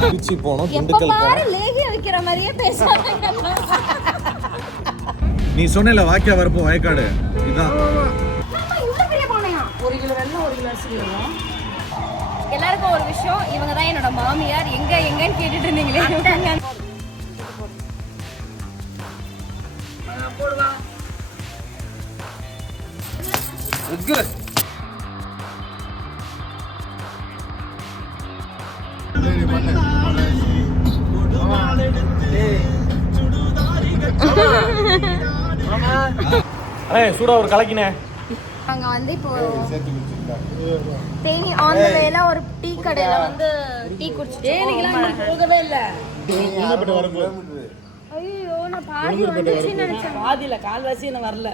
திருச்சி போனோம், திண்டுக்கல் போனோம். லேகியம் வைக்கிற மாதிரியே பேசுறாங்க. நீ சொன்னல வாக்கியா வரப்போ வயக்காடு இதான். ஒரு கிலோ வெல்லம், ஒரு கிலோ அரிசி வேணும். எல்லாருக்கும் ஒரு விஷயம், இவங்க தான் என்னோட மாமியார். எங்கன்னு கேட்டுட்டு இருந்தீங்களே. போடுவா. சூடா ஒரு கலக்கினே. நாங்க வந்து இப்போ தேனி ஆன் தி வேல ஒரு டீ கடையில வந்து டீ குடிச்சிட்டு போகவே இல்ல. ஐயோ நான் பாதி வந்துச்சுன்னு நினைச்சேன். பாதியில கால்வாசி என்ன வரல.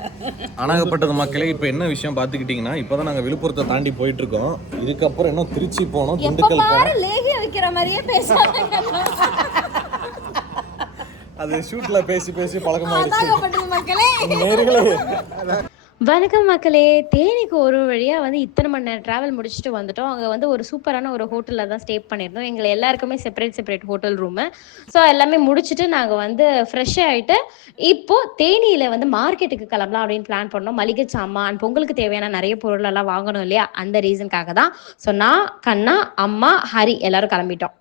அணகப்பட்டது மக்களே, இப்போ என்ன விஷயம் பார்த்துக்கிட்டிங்கன்னா, இப்போதான் நாங்கள் விழுப்புரத்தை தாண்டி போயிட்டு இருக்கோம். இதுக்கப்புறம் இன்னும் திருச்சி போனோம், திண்டுக்கல் போனோம். லேகியம் வைக்கிற மாதிரியே பேசுறாங்க. அது ஷூட்ல பேசி பேசி பழக்கமாயிடுச்சு மக்களே. வணக்கம் மக்களே. தேனிக்கு ஒரு வழியாக வந்து இத்தனை மணி நேரம் ட்ராவல் முடிச்சுட்டு வந்துட்டோம். அங்கே வந்து ஒரு சூப்பரான ஒரு ஹோட்டலில் தான் ஸ்டே பண்ணியிருந்தோம். எங்களை எல்லாருக்குமே செப்பரேட் ஹோட்டல் ரூமு. ஸோ எல்லாமே முடிச்சுட்டு நாங்கள் வந்து ஃப்ரெஷ் ஆகிட்டு இப்போது தேனியில் வந்து மார்க்கெட்டுக்கு கிளம்பலாம் அப்படின்னு பிளான் பண்ணோம். மளிகை சாமான், பொங்கலுக்கு தேவையான நிறைய பொருளெல்லாம் வாங்கணும் இல்லையா, அந்த ரீசனுக்காக தான். ஸோ நான், கண்ணா, அம்மா, ஹரி எல்லாரும் கிளம்பிட்டோம்.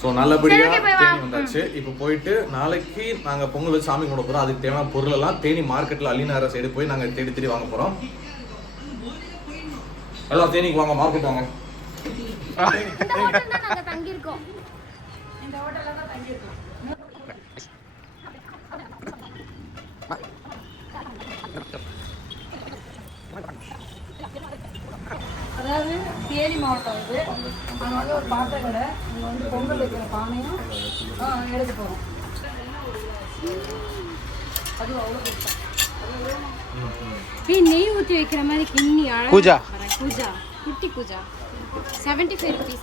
ஸோ நல்லபடியாக தேனி வந்தாச்சு. இப்போ போயிட்டு நாளைக்கு நாங்கள் பொங்கல் வச்சு சாமி கும்பிட போகிறோம். அதுக்கு தேவையான பொருள் எல்லாம் தேனி மார்க்கெட்டில் அள்ளினார சைடு போய் நாங்கள் தேடி வாங்க போகிறோம். எல்லாம் தேனிக்கு வாங்க, மார்க்கெட் வாங்க. அதாவது தேனி மாவட்டம் இது. அங்கே வந்து ஒரு பாட்டை கடை, அங்கே வந்து பொங்கல் வைக்கிற பானையும் எடுக்க போகிறோம். அது அவ்வளோ கொடுத்தா நெய் ஊற்றி வைக்கிற மாதிரி கிண்ணி பூஜா குட்டி பூஜா 75 rupees.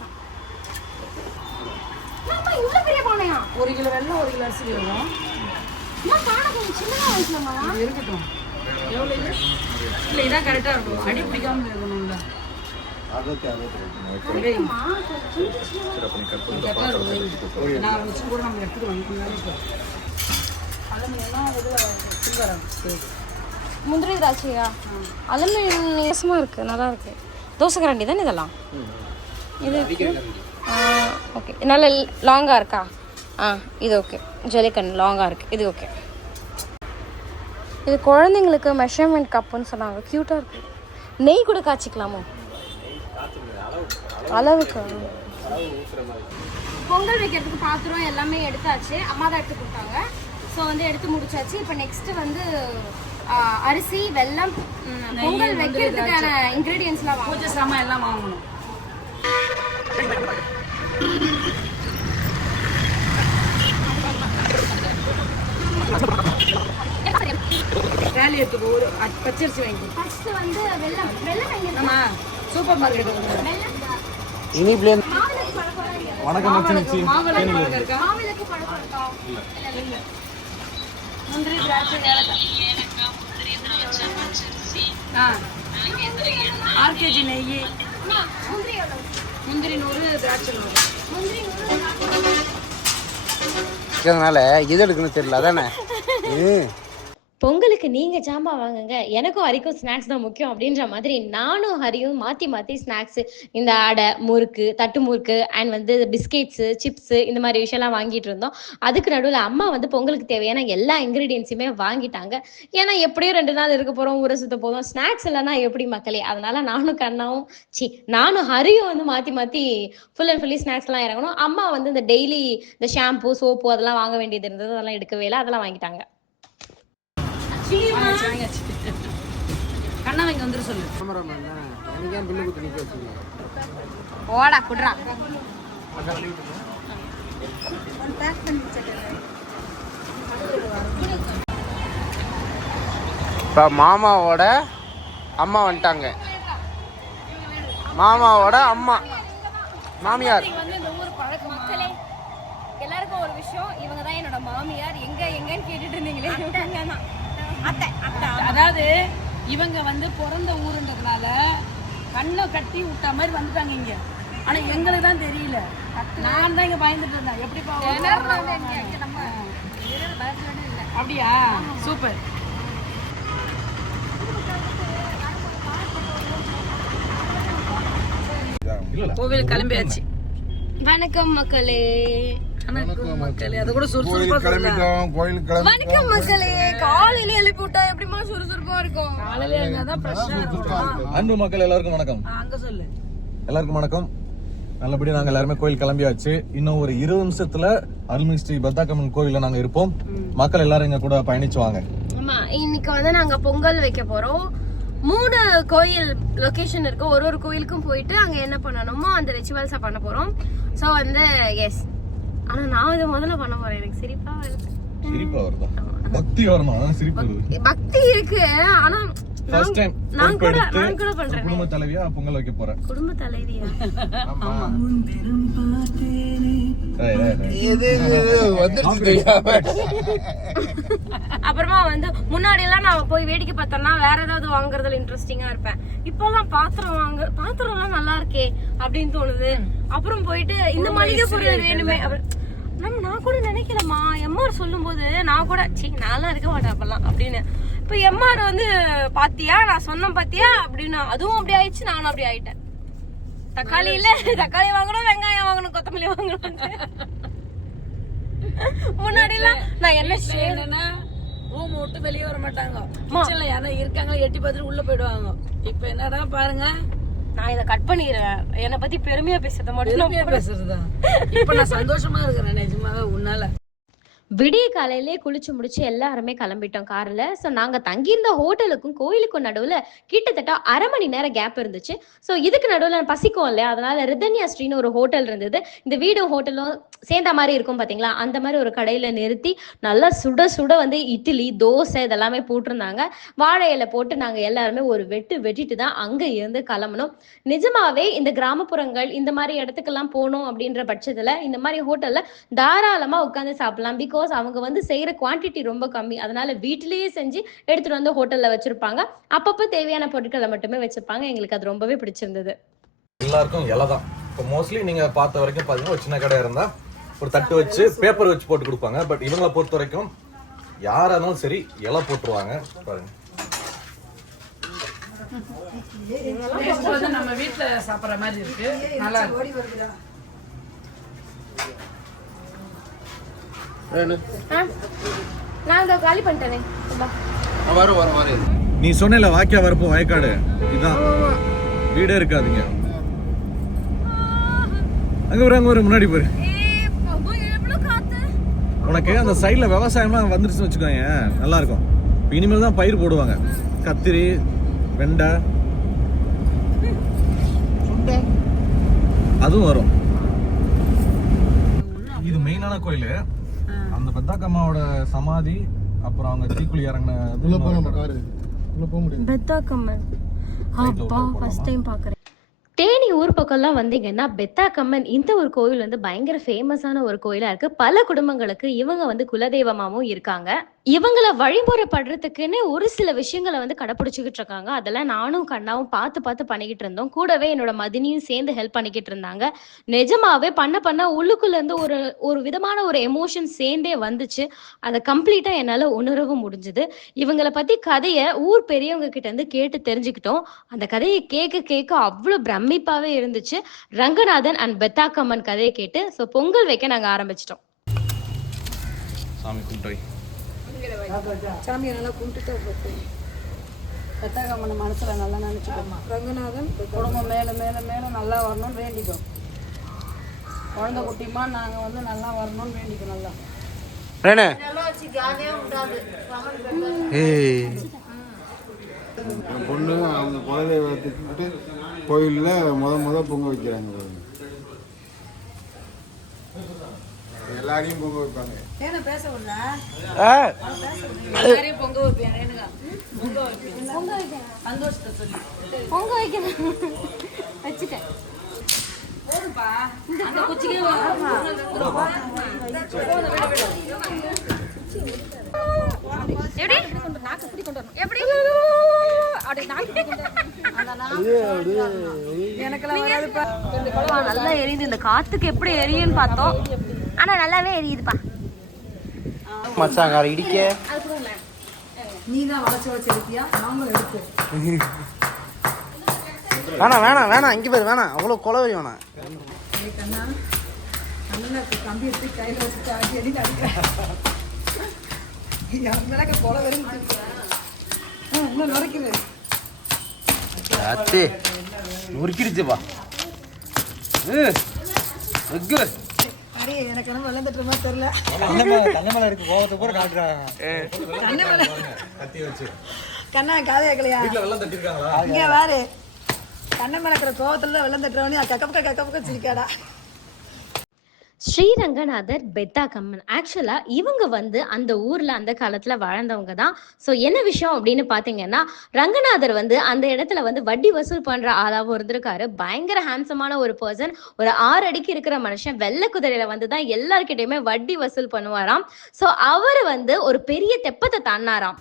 இவ்வளோ பெரிய பானையா? ஒரு கிலோ வெல்லம், ஒரு கிலோ அரிசி வேணும். சின்னதாக இருக்கட்டும். எவ்வளோ இது? இல்லை, இதான் கரெக்டாக இருக்கும். அடி பிடிக்காமல் இருக்கணும்ல. நான் வச்சு கூட நம்ம எடுத்துட்டு வந்து முந்திரி திராட்சையா? அலுமினியமாக இருக்குது, நல்லா இருக்குது. தோசை கரண்டி தானே இதெல்லாம்? இது ஓகே, நல்ல லாங்காக இருக்கா? இது ஓகே. ஜல்லிக்கண் லாங்காக இருக்குது, இது ஓகே. இது குழந்தைங்களுக்கு மெஷர்மெண்ட் கப்புன்னு சொன்னாங்க, க்யூட்டாக இருக்குது. நெய் கூட காய்ச்சிக்கலாமோ? அளவுக்கு பொங்கல் வைக்கிறதுக்கு பாத்திரம் எல்லாமே எடுத்தாச்சு. அம்மா தான் எடுத்து கொடுத்தாங்க. ஸோ வந்து எடுத்து முடிச்சாச்சு. இப்போ நெக்ஸ்ட்டு வந்து அரிசி, வெல்லம், பொங்கல் வைக்கிறதுக்கான இன்க்ரீடியன்ஸ்லாம் வாங்க, பூஜை சாமான் எல்லாம் வாங்கணும். வேலி எடுத்துக்கோ. ஒரு பச்சரிசி வாங்கி ஃபர்ஸ்ட் வந்து வெல்லம் நம்ம சூப்பர் மார்க்கெட் வணக்கம் மச்சி. மாவிளக்கு இருக்கா? முந்திரி திராட்சை RKG நெய், முந்திரி 100, திராட்சை 100. இது எடுக்கணும் தெரியல அதானே. பொங்கலுக்கு நீங்கள் ஜாமான் வாங்குங்க, எனக்கும் ஹரிக்கும் ஸ்நாக்ஸ் தான் முக்கியம் அப்படின்ற மாதிரி நானும் ஹரியும் மாற்றி ஸ்நாக்ஸு, இந்த அடை, முறுக்கு, தட்டு முறுக்கு அண்ட் வந்து பிஸ்கெட்ஸு, சிப்ஸு, இந்த மாதிரி விஷயம்லாம் வாங்கிட்டு இருந்தோம். அதுக்கு நடுவில் அம்மா வந்து பொங்கலுக்கு தேவையான எல்லா இன்க்ரீடியன்ஸுமே வாங்கிட்டாங்க. ஏன்னா எப்படியும் 2 நாள் இருக்க போகிறோம், ஊரை சுற்ற போதும், ஸ்நாக்ஸ் இல்லைன்னா எப்படி மக்களே. அதனால நானும் ஹரியும் வந்து மாற்றி ஃபுல் அண்ட் ஃபுல்லி ஸ்நாக்ஸ்லாம் இறங்கணும். அம்மா வந்து இந்த டெய்லி இந்த ஷாம்பு, சோப்பு அதெல்லாம் வாங்க வேண்டியது இருந்தது, அதெல்லாம் எடுக்கவே இல்லை, அதெல்லாம் வாங்கிட்டாங்க. கண்ணாவைங்க வந்துரு சொல்லு. ஓடா குட்ரா. இப்போ மாமாவோட அம்மா வந்துட்டாங்க. மாமாவோட அம்மா மாமியார். மக்களே, எல்லாருக்கும் ஒரு விஷயம், இவங்க தான் என்னோட மாமியார். எங்கன்னு கேட்டுட்டு இருந்தீங்களே. அதாவது இவங்க வந்து பிறந்த ஊருன்றதுனால கண்ணை கட்டி விட்ட மாதிரி வந்துட்டாங்க. இங்க ஆனா எங்களுக்கு தான் தெரியல. நான் தான் இங்க பயந்துட்டு இருந்தேன். எப்படிப்பா அப்படியா? சூப்பர். கோவில் கிளம்பியாச்சு. வணக்கம் மக்களே. வணக்கம் மக்களே. அது கூட சுறுசுறுப்பா கிளம்பிட்டோம். கோயிலுக்கு கிளம்பி வணக்கம் மக்களே. காலையில எழுப்பி விட்டா எப்படிமா சுறுசுறுப்பா இருக்கும்? காலையில எங்கதான் பிரச்சனை இருக்கும். அன்பு மக்கள் எல்லாருக்கும் வணக்கம். அங்க சொல்லு. எல்லாருக்கும் வணக்கம். நல்லபடியா நாங்க எல்லாருமே கோயில் கிளம்பியாச்சு. இன்னும் ஒரு 20 நிமிஷத்துல அருள்மிகு ஸ்ரீ பத்தாக்கம்மன் கோயில்ல நாங்க இருப்போம். மக்கள் எல்லாரும் எங்க கூட பயணிச்சு வாங்க. ஆமா, இன்னைக்கு வந்து நாங்க பொங்கல் வைக்க போறோம். 3 கோயில் லொகேஷன் இருக்கு. ஒரு கோயிலுக்கும் போயிட்டு அங்க என்ன பண்ணணுமோ அந்த ரிச்சுவல்ஸை பண்ண போறோம். சோ வந்து எஸ், ஆனா நான் இதை முதல்ல பண்ண போறேன். எனக்கு சிரிப்பா வருது. சிரிப்பா வருதா? பக்தி வரணும். அதான் சிரிப்பு வருது. பக்தி இருக்கு, ஆனா ஃபர்ஸ்ட் டைம் நான் கூட பண்றேன். குடும்ப தலைவியா பொங்கல் வைக்க போறேன். குடும்ப தலைவியா? அப்புறமா வந்து முன்னாடி எல்லாம் நான் போய் வேடிக்கை பார்த்தோம்னா வேற ஏதாவது வாங்குறதுல இன்ட்ரெஸ்டிங்கா இருப்பேன். இப்பெல்லாம் பாத்திரம்லாம் நல்லா இருக்கே அப்படின்னு தோணுது. அப்புறம் போயிட்டு இந்த மளிகை பொருள் வேணுமே. நான் கூட நினைக்கலமா, எம்ஆர் சொல்லும் போது நான் கூட நான்லாம் இருக்க மாட்டேன் அப்பெல்லாம் அப்படின்னு. இப்ப எம்ஆர் வந்து பாத்தியா, நான் சொன்னேன் பாத்தியா அப்படின்னு, அதுவும் அப்படி ஆயிடுச்சு, நானும் அப்படி ஆயிட்டேன். தக்காளி வாங்கணும், வெங்காயம் வாங்கணும், கொத்தமல்லி வாங்கணும். முன்னாடி எல்லாம் நான் என்ன செய்யணும்னா ரூம் விட்டு வெளியே வர மாட்டாங்க. கிச்சன்ல யாரா இருக்காங்களா எட்டி பார்த்துட்டு உள்ள போயிடுவாங்க. இப்ப என்னடா பாருங்க, நான் இதை கட் பண்ணிடுறேன். என்னை பத்தி பெருமையா பேசுறத மட்டும் பேசுறதா. இப்ப நான் சந்தோஷமா இருக்கிறேன் நிஜமாவே உன்னால. விடிய காலையிலே குளிச்சு முடிச்சு எல்லாருமே கிளம்பிட்டோம் கார்ல. ஸோ நாங்கள் தங்கியிருந்த ஹோட்டலுக்கும் கோயிலுக்கும் நடுவில் கிட்டத்தட்ட 1/2 மணி நேரம் கேப் இருந்துச்சு. ஸோ இதுக்கு நடுவில் பசிக்கும் இல்லையா, அதனால ரிதன்யா ஸ்ரீன்னு ஒரு ஹோட்டல் இருந்தது. இந்த வீடும் ஹோட்டலும் சேர்ந்த மாதிரி இருக்கும் பார்த்தீங்களா, அந்த மாதிரி ஒரு கடையில் நிறுத்தி நல்லா சுட சுட வந்து இட்லி தோசை இதெல்லாமே போட்டிருந்தாங்க. வாழை இலை போட்டு நாங்கள் எல்லாருமே ஒரு வெட்டிட்டு தான் அங்கே இருந்து கிளம்பணும். நிஜமாவே இந்த கிராமப்புறங்கள் இந்த மாதிரி இடத்துக்கெல்லாம் போகணும் அப்படின்ற பட்சத்தில் இந்த மாதிரி ஹோட்டலில் தாராளமாக உட்காந்து சாப்பிடலாம். பிகாஸ் அவங்க வந்து செய்யற குவான்டிட்டி ரொம்ப கம்மி. அதனால வீட்டிலேயே செஞ்சு எடுத்துட்டு வந்து ஹோட்டல்ல வச்சிருப்பாங்க. அப்பப்போ தேவையான பொருட்களை மட்டுமே வச்சிருப்பாங்க. எங்களுக்கு அது ரொம்பவே பிடிச்சிருந்தது. எல்லாருக்கும் இலை தான். இப்போ மோஸ்ட்லி நீங்க பார்த்த வரைக்கும் பாத்தீங்கன்னா ஒரு சின்ன கடை இருந்தா ஒரு தட்டு வச்சு பேப்பர் வச்சு போட்டு கொடுப்பாங்க. பட் இவங்களை பொறுத்த வரைக்கும் யாரா இருந்தாலும் சரி இலை போட்டுருவாங்க. பாருங்க, நம்ம வீட்டுல சாப்பிடுற மாதிரி இருக்கு. நல்லா இருக்கு. நான் இதை காலி பண்ணிட்டேனே. நீ சொன்ன வாக்கியா வரப்போ வயக்காடு இதுதான், வீடே இருக்காதுங்க. அங்க ஒரு முன்னாடி போரு. உனக்கு அந்த சைட்ல விவசாயம்லாம் வந்துருச்சுன்னு வச்சுக்கோங்க, நல்லா இருக்கும். இனிமேல் தான் பயிர் போடுவாங்க. கத்திரி, வெண்டை, அதுவும் வரும். இது மெயினான கோயில். அந்த பெத்தாக்கம்மாவோட சமாதி, அப்புறம் அவங்க தீக்குழி இறங்கின பெத்தாக்கம்மன். அப்பா ஃபர்ஸ்ட் டைம் பார்க்குறேன். தேனி ஊர் பக்கம்லாம் வந்தீங்கன்னா பெத்தாக்கம்மன் இந்த ஒரு கோயில் வந்து பயங்கர ஃபேமஸான ஒரு கோயிலா இருக்கு. பல குடும்பங்களுக்கு இவங்க வந்து குலதெய்வமாவும் இருக்காங்க. இவங்களை வழிமுறைப்படுறதுக்குன்னு ஒரு சில விஷயங்களை வந்து கடைப்பிடிச்சிக்கிட்டு இருக்காங்க. அதெல்லாம் நானும் கண்ணாவும் பார்த்து பண்ணிக்கிட்டு இருந்தோம். கூடவே என்னோட மதினியும் சேர்ந்து ஹெல்ப் பண்ணிக்கிட்டு இருந்தாங்க. நிஜமாவே பண்ண உள்ளுக்குள்ள இருந்து ஒரு விதமான ஒரு எமோஷன் சேர்ந்தே வந்துச்சு. அதை கம்ப்ளீட்டா என்னால உணரவும் முடிஞ்சுது. இவங்களை பத்தி கதையை ஊர் பெரியவங்க கிட்ட இருந்து கேட்டு தெரிஞ்சுக்கிட்டோம். அந்த கதையை கேட்க அவ்வளவு பிரமிப்பாவே இருந்துச்சு. ரங்கநாதன் அண்ட் பெத்தாக்கம்மன் கதையை கேட்டு ஸோ பொங்கல் வைக்க நாங்க ஆரம்பிச்சிட்டோம். சாமி கும்பிட்டு சாமியை நல்லா கும்பிட்டுட்டு பெத்தாக்கம்மன் மனசுல நல்லா நினைச்சுக்கோம். ரங்கநாதன் குடும்பம் மேல மேல மேல நல்லா வரணும்னு வேண்டிக்கும். குழந்தை குட்டிமா நாங்க வந்து நல்லா வரணும்னு வேண்டிக்கும். நல்லா பொண்ணு அவங்க குலதெய்வத்துக்கிட்டு கோயிலில் முத பொங்க வைக்கிறாங்க. எல்லாரையும் பொங்க வைப்பாங்க. பேச விடல பொங்க வைப்பேன். சந்தோஷத்தை சொல்லி பொங்க வைக்கணும் வச்சுட்டேன். போதும்பா, அந்த குச்சிக்கே எப்படி நாக்கு இப்படி கொண்டு வரணும். எப்படி அப்படி நாக்கு அந்த எனக்கெல்லாம் வராதுப்பா. நல்லா எரியுது. இந்த காத்துக்கு எப்படி எரியுன்னு பார்த்தோம், ஆனா நல்லாவே எரியுதுப்பா. மச்சான் கார இடிக்க நீ தான் வளைச்சு எடுத்தியா? நாங்களும் எடுத்து. வேணாம் வேணாம் வேணாம், இங்கே பேர் வேணாம், அவ்வளோ கொலவரி வேணாம். கண்ணா நல்லா கம்பி எடுத்து கையில் வச்சுட்டு அடி அடி அடிக்கிறேன். கொலை வரும். இன்னும் நுரைக்கிறது. அத்தி முறுக்கிடுச்சுப்பா. அரே எனக்கு என்ன வெள்ளம் தட்டுற மாதிரி தெரியல. கண்ணமலை இருக்கு, கோவத்தை கூட காட்டுறாங்க. கத்தி வச்சு கண்ணா காது கேட்கலையா? வீட்டுல வெள்ளம் தட்டிருக்காங்களா? இங்க வேறு கண்ணை மேலக்கிற கோவத்துல வெள்ளம் தட்டுறவனே கக்க சிரிக்காடா. ஸ்ரீரங்கநாதர் பெத்தா கம்மன் ஆக்சுவலா இவங்க வந்து அந்த ஊர்ல அந்த காலத்துல வாழ்ந்தவங்க தான். ஸோ என்ன விஷயம் அப்படின்னு பாத்தீங்கன்னா, ரங்கநாதர் வந்து அந்த இடத்துல வந்து வட்டி வசூல் பண்ற ஆளாவும் இருந்திருக்காரு. பயங்கர ஹேண்ட்ஸமான ஒரு பர்சன். ஒரு 6 அடிக்கு இருக்கிற மனுஷன். வெள்ளை குதிரையில வந்து தான் எல்லார்கிட்டயுமே வட்டி வசூல் பண்ணுவாராம். ஸோ அவரு வந்து ஒரு பெரிய தெப்பத்தை தாண்டினாராம்.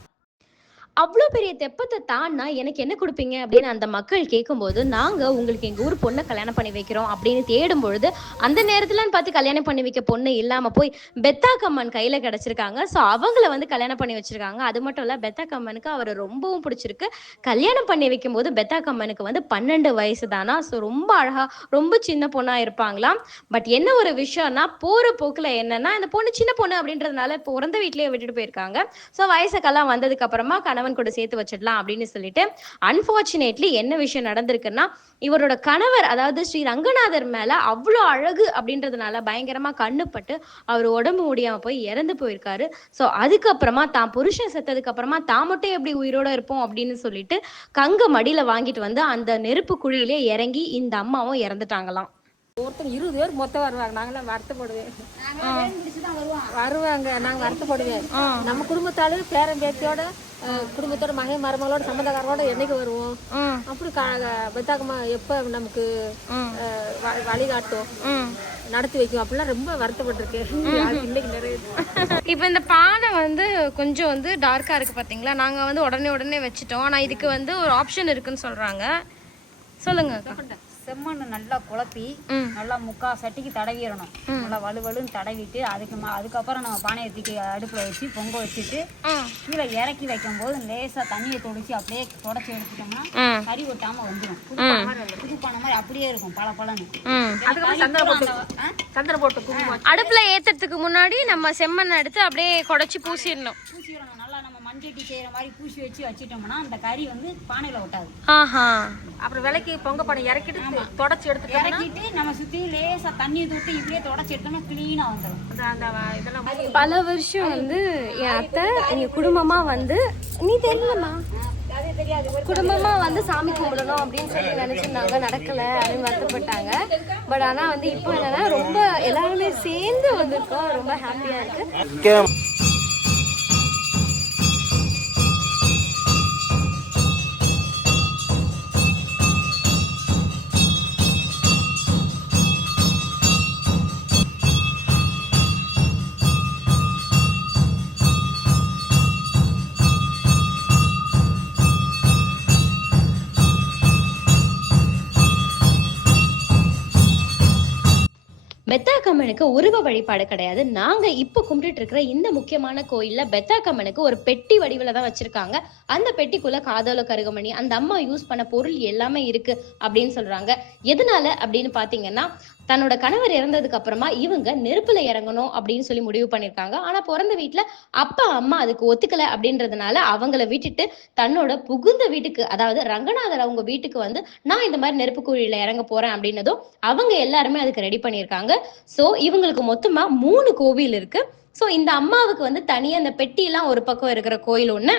அவ்வளோ பெரிய தெப்பத்தை தாண்டினா எனக்கு என்ன கொடுப்பீங்க அப்படின்னு அந்த மக்கள் கேட்கும்போது, நாங்கள் உங்களுக்கு எங்கள் ஊர் பொண்ணை கல்யாணம் பண்ணி வைக்கிறோம் அப்படின்னு தேடும் பொழுது, அந்த நேரத்துலன்னு பார்த்து கல்யாணம் பண்ணி வைக்க பொண்ணு இல்லாமல் போய் பெத்தா கம்மன் கையில் கிடச்சிருக்காங்க. ஸோ அவங்கள வந்து கல்யாணம் பண்ணி வச்சிருக்காங்க. அது மட்டும் இல்லை, பெத்தா கம்மனுக்கு அவர் ரொம்பவும் பிடிச்சிருக்கு. கல்யாணம் பண்ணி வைக்கும்போது பெத்தா கம்மனுக்கு வந்து 12 வயசு தானா. ஸோ ரொம்ப அழகாக ரொம்ப சின்ன பொண்ணாக இருப்பாங்களாம். பட் என்ன ஒரு விஷயம்னா, போகிற போக்கில் என்னன்னா, இந்த பொண்ணு சின்ன பொண்ணு அப்படின்றதுனால பிறந்த வீட்லேயே விட்டுட்டு போயிருக்காங்க. ஸோ வயசுக்கெல்லாம் வந்ததுக்கு அப்புறமா கணவன் கூட சேர்த்து வச்சிடலாம் அப்படின்னு சொல்லிட்டு, அன்பார்ச்சுனேட்லி என்ன விஷயம் நடந்திருக்குன்னா, இவரோட கணவர் அதாவது ஸ்ரீ ரங்கநாதர் மேல அவ்வளோ அழகு அப்படின்றதுனால பயங்கரமா கண்ணுப்பட்டு அவர் உடம்பு முடியாம போய் இறந்து போயிருக்காரு. ஸோ அதுக்கப்புறமா தான் புருஷன் செத்ததுக்கு அப்புறமா தான் மட்டும் எப்படி உயிரோட இருப்போம் அப்படின்னு சொல்லிட்டு கங்க மடியில வாங்கிட்டு வந்து அந்த நெருப்பு குழியிலே இறங்கி இந்த அம்மாவும் இறந்துட்டாங்களாம். ஒருத்தர் 20 பேர் மொத்தம் வருவாங்க. நாங்களாம் வருத்தப்படுவேன். வருவாங்க, நாங்கள் வருத்தப்படுவேன். நம்ம குடும்பத்தாலும் பேரன் பேத்தியோட குடும்பத்தோட மகன் மருமகளோட சம்மந்தக்காரோட என்னைக்கு வருவோம். அப்படி பெத்தாக்கம்மா எப்போ நமக்கு வழிகாட்டும் நடத்தி வைக்கும் அப்படிலாம் ரொம்ப வருத்தப்பட்டிருக்கேன். இன்னைக்கு நிறைய இப்போ இந்த பானை வந்து கொஞ்சம் வந்து டார்க்கா இருக்கு பாத்தீங்களா? நாங்க வந்து உடனே வச்சுட்டோம். ஆனா இதுக்கு வந்து ஒரு ஆப்ஷன் இருக்குன்னு சொல்றாங்க. சொல்லுங்க. செம்மண் நல்லா குழப்பி நல்லா முக்கா சட்டிக்கு தடவிடணும். நல்லா வலுவலுன்னு தடவிட்டு அதுக்கப்புறம் நம்ம பானையை தூக்கி அடுப்புல வச்சு பொங்க வச்சுட்டு கீழே இறக்கி வைக்கும் போது லேசா தண்ணியை தொடிச்சு அப்படியே தொடச்சி எடுத்துட்டோம்னா கறி ஒட்டாம வந்துடும். புது பானை மாதிரி அப்படியே இருக்கும் பல பலன்னு. அடுப்புல ஏத்துறதுக்கு முன்னாடி நம்ம செம்மண் எடுத்து அப்படியே குடைச்சி பூசிடணும். நல்லா நம்ம மஞ்சட்டி செய்யற மாதிரி பூசி வச்சு வச்சிட்டோம்னா அந்த கறி வந்து பானையில ஒட்டாது. அப்புறம் விலைக்கு பொங்க பானை இறக்கிட்டு தொடச்சி இறக்கிட்டு நம்ம சுத்தி லேசா தண்ணியை தொட்டு இப்படியே தொடச்சி எடுத்தோம்னா கிளீனா வந்துடும். பல வருஷம் வந்து என் அத்தை எங்க குடும்பமா வந்து நீ தெரியலமா குடும்பமா வந்து சாமி கும்பிடணும் அப்படின்னு சொல்லி நினைச்சிருந்தாங்க. நடக்கல அப்படின்னு வருத்தப்பட்டாங்க. பட் ஆனா வந்து இப்போ என்னன்னா ரொம்ப எல்லாருமே சேர்ந்து வந்திருக்கோம். ரொம்ப ஹாப்பியா இருக்கு. பெத்தா கம்மனுக்கு உருவ வழிபாடு கிடையாது. நாங்க இப்ப கும்பிட்டு இருக்கிற இந்த முக்கியமான கோயில்ல பெத்தா கம்மனுக்கு ஒரு பெட்டி வடிவில தான் வச்சிருக்காங்க. அந்த பெட்டிக்குள்ள காதோல கருகமணி அந்த அம்மா யூஸ் பண்ண பொருள் எல்லாமே இருக்கு அப்படின்னு சொல்றாங்க. எதனால அப்படின்னு பாத்தீங்கன்னா, தன்னோட கணவர் இறந்ததுக்கு அப்புறமா இவங்க நெருப்புல இறங்கணும் அப்படின்னு சொல்லி முடிவு பண்ணிருக்காங்க. ஆனா பிறந்த வீட்டுல அப்பா அம்மா அதுக்கு ஒத்துக்கல அப்படின்றதுனால அவங்கள விட்டுட்டு தன்னோட புகுந்த வீட்டுக்கு அதாவது ரங்கநாதர் அவங்க வீட்டுக்கு வந்து நான் இந்த மாதிரி நெருப்பு குழியில இறங்க போறேன் அப்படின்னதும் அவங்க எல்லாருமே அதுக்கு ரெடி பண்ணியிருக்காங்க. சோ இவங்களுக்கு மொத்தமா 3 கோவில் இருக்கு. சோ இந்த அம்மாவுக்கு வந்து தனியா அந்த பெட்டியெல்லாம் ஒரு பக்கம் இருக்கிற கோயில் ஒண்ணு.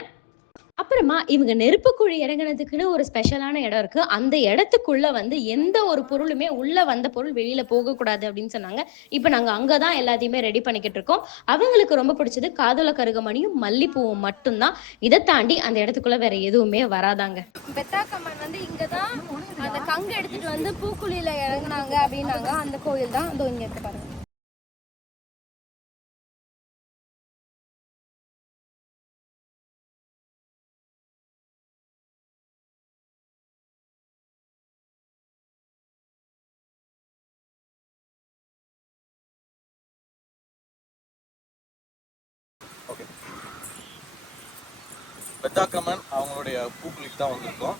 அப்புறமா இவங்க நெருப்பு குழி இறங்குனதுக்குன்னு ஒரு ஸ்பெஷலான இடம் இருக்கு. அந்த இடத்துக்குள்ள வந்து எந்த ஒரு பொருளுமே உள்ள வந்த பொருள் வெளியில போகக்கூடாது அப்படின்னு சொன்னாங்க. இப்ப நாங்க அங்கதான் எல்லாத்தையுமே ரெடி பண்ணிக்கிட்டு இருக்கோம். அவங்களுக்கு ரொம்ப பிடிச்சது காதோல கருகமணியும் மல்லிப்பூவும் மட்டும்தான். இதை தாண்டி அந்த இடத்துக்குள்ள வேற எதுவுமே வராதாங்க. பெத்தா கம்மன் வந்து இங்கதான் அந்த கங்கு எடுத்துட்டு வந்து பூக்குழியில இறங்குனாங்க அப்படின்னாங்க. அந்த கோயில் தான் இங்க இருக்கு பாருங்க. பெத்தாக்கம்மன் அவங்களுடைய பூக்குழிக்கு தான் வந்திருக்கோம்.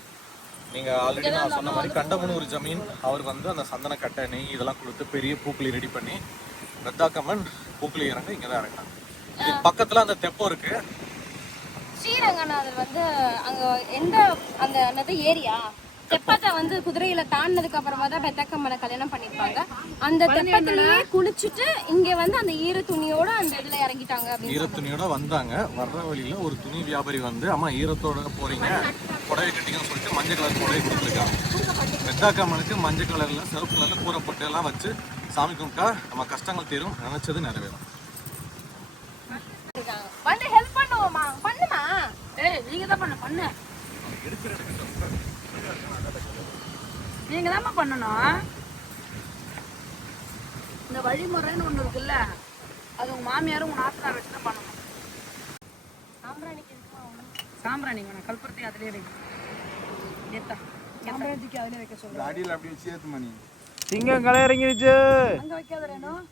நீங்க ஆல்ரெடி நான் சொன்ன மாதிரி கண்டமனூர் ஜமீன் அவர் வந்து அந்த சந்தன கட்டை நெய் இதெல்லாம் கொடுத்து பெரிய பூக்குழி ரெடி பண்ணி பெத்தாக்கம்மன் பூக்குழி இறங்க இங்க தான் இறங்கினாங்க. இது பக்கத்துல அந்த தெப்பம் இருக்கு. ஸ்ரீரங்கநாதர் வந்து அங்க எந்த அந்த என்னது ஏரியா தெப்பத்தை வந்து குதிரையில தாண்டினதுக்கு அப்புறமா தான் பெத்தக்கம்மனை கல்யாணம் பண்ணிருப்பாங்க. அந்த தெப்பத்திலேயே குளிச்சுட்டு இங்க வந்து அந்த ஈர துணியோட அந்த இதுல இறங்கிட்டாங்க. ஈர துணியோட வந்தாங்க. வர்ற வழியில ஒரு துணி வியாபாரி வந்து அம்மா ஈரத்தோட போறீங்க புடவை கட்டிங்கன்னு சொல்லிட்டு மஞ்சள் கலர் புடவை கொடுத்துருக்காங்க. பெத்தாக்கம்மனுக்கு மஞ்சள் கலர்ல சிவப்பு கலர்ல கூறப்பட்டு எல்லாம் வச்சு சாமி கும்பிட்டா நம்ம கஷ்டங்கள் தீரும், நினைச்சது நிறைவேறும். வந்து ஹெல்ப் பண்ணுவோமா? பண்ணுமா? ஏய் நீங்க தான் பண்ணு நீங்க தான் பண்ணணும். இந்த வழிமுறைன்னு ஒண்ணு இருக்குல்ல, அது உங்க மாமியாரும் உங்க நாத்தனார் வச்சு தான் பண்ணணும். சாம்பிராணி வேணாம், கல்புரத்தை அதுலயே வைக்க சாம்பிராணிக்கு அதுலயே வைக்க சொல்றேன். அடியில் அப்படியே சேர்த்து மணி சிங்கம் களை இறங்கிருச்சு. அங்க வைக்காத வேணும்.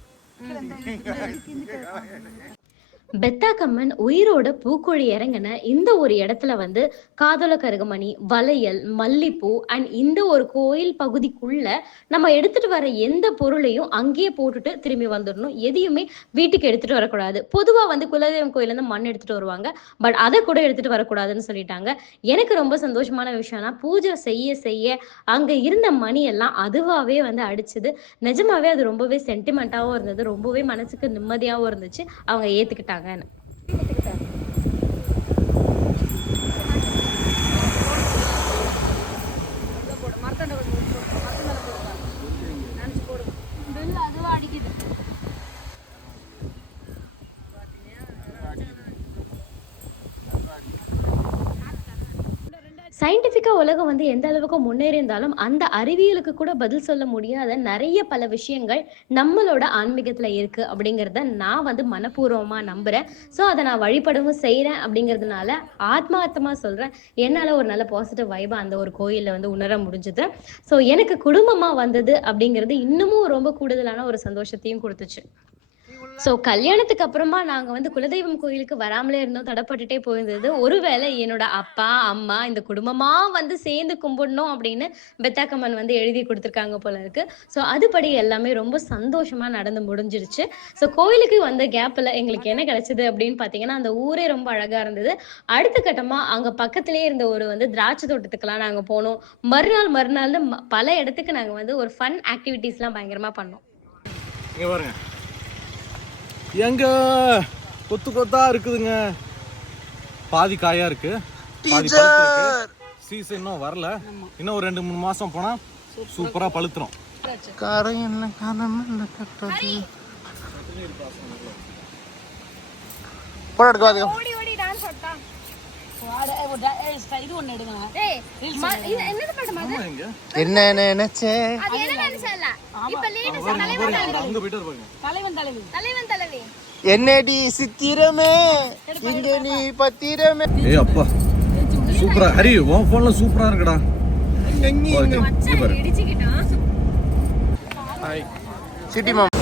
பெத்தாக்கம்மன் உயிரோட பூக்கொழி இறங்கின இந்த ஒரு இடத்துல வந்து காதல கருகமணி, வளையல், மல்லிப்பூ அண்ட் இந்த ஒரு கோயில் பகுதிக்குள்ள நம்ம எடுத்துட்டு வர எந்த பொருளையும் அங்கேயே போட்டுட்டு திரும்பி வந்துடணும். எதையுமே வீட்டுக்கு எடுத்துட்டு வரக்கூடாது. பொதுவா வந்து குலதெய்வம் கோயில இருந்து மண் எடுத்துட்டு வருவாங்க, பட் அதை கூட எடுத்துட்டு வரக்கூடாதுன்னு சொல்லிட்டாங்க. எனக்கு ரொம்ப சந்தோஷமான விஷயம்னா பூஜை செய்ய செய்ய அங்க இருந்த மணி எல்லாம் அதுவாவே வந்து அடிச்சது. நிஜமாவே அது ரொம்பவே சென்டிமெண்டாவும் இருந்தது, ரொம்பவே மனசுக்கு நிம்மதியாவும் இருந்துச்சு. அவங்க ஏத்துக்கிட்டாங்க. சயின்டிஃபிக்காக உலகம் வந்து எந்த அளவுக்கு முன்னேறி இருந்தாலும் அந்த அறிவியலுக்கு கூட பதில் சொல்ல முடியாத நிறைய பல விஷயங்கள் நம்மளோட ஆன்மீகத்தில் இருக்குது அப்படிங்கிறத நான் வந்து மனப்பூர்வமாக நம்புகிறேன். ஸோ அதை நான் வழிபடவும் செய்கிறேன். அப்படிங்கிறதுனால ஆத்மார்த்தமாக சொல்கிறேன், என்னால் ஒரு நல்ல பாசிட்டிவ் வைபை அந்த ஒரு கோயிலில் வந்து உணர முடிஞ்சுது. ஸோ எனக்கு குடும்பமாக வந்தது அப்படிங்கிறது இன்னமும் ரொம்ப கூடுதலான ஒரு சந்தோஷத்தையும் கொடுத்துச்சு. ஸோ கல்யாணத்துக்கு அப்புறமா நாங்கள் வந்து குலதெய்வம் கோயிலுக்கு வராமலே இருந்தோம், தடைப்பட்டுட்டே போயிருந்தது. ஒருவேளை என்னோட அப்பா அம்மா இந்த குடும்பமாக வந்து சேர்ந்து கும்பிடணும் அப்படின்னு பெத்தாக்கம்மன் வந்து எழுதி கொடுத்துருக்காங்க போல இருக்கு. ஸோ அதுபடி எல்லாமே ரொம்ப சந்தோஷமாக நடந்து முடிஞ்சிருச்சு. ஸோ கோயிலுக்கு வந்த கேப்பில் எங்களுக்கு என்ன கிடைச்சது அப்படின்னு பார்த்தீங்கன்னா, அந்த ஊரே ரொம்ப அழகாக இருந்தது. அடுத்த கட்டமாக அங்கே பக்கத்துலேயே இருந்த ஒரு வந்து திராட்சை தோட்டத்துக்கெல்லாம் நாங்கள் போனோம். மறுநாள் பல இடத்துக்கு நாங்கள் வந்து ஒரு ஃபன் ஆக்டிவிட்டீஸ்லாம் பயங்கரமாக பண்ணோம். இங்க பாருங்க, எங்க கொத்து கொத்தா இருக்குதுங்க. பாதி காயா இருக்கு, பாதி பழுத்து இருக்கு. சீசன் இன்னும் வரல, இன்னும் ஒரு 2-3 மாசம் போனா சூப்பரா பழுத்துரும். காரம் என்ன காரணம் இல்லை கட்டுறது போட எடுக்காது. இது ஒண்ணு எடுங்க. என்ன நினைச்சே என்னடி சித்திரமே இங்க நீ பத்திரமே. ஏய் அப்பா சூப்பரா. ஹரி உன் போன்ல சூப்பரா இருக்குடா. சிட்டி மாமா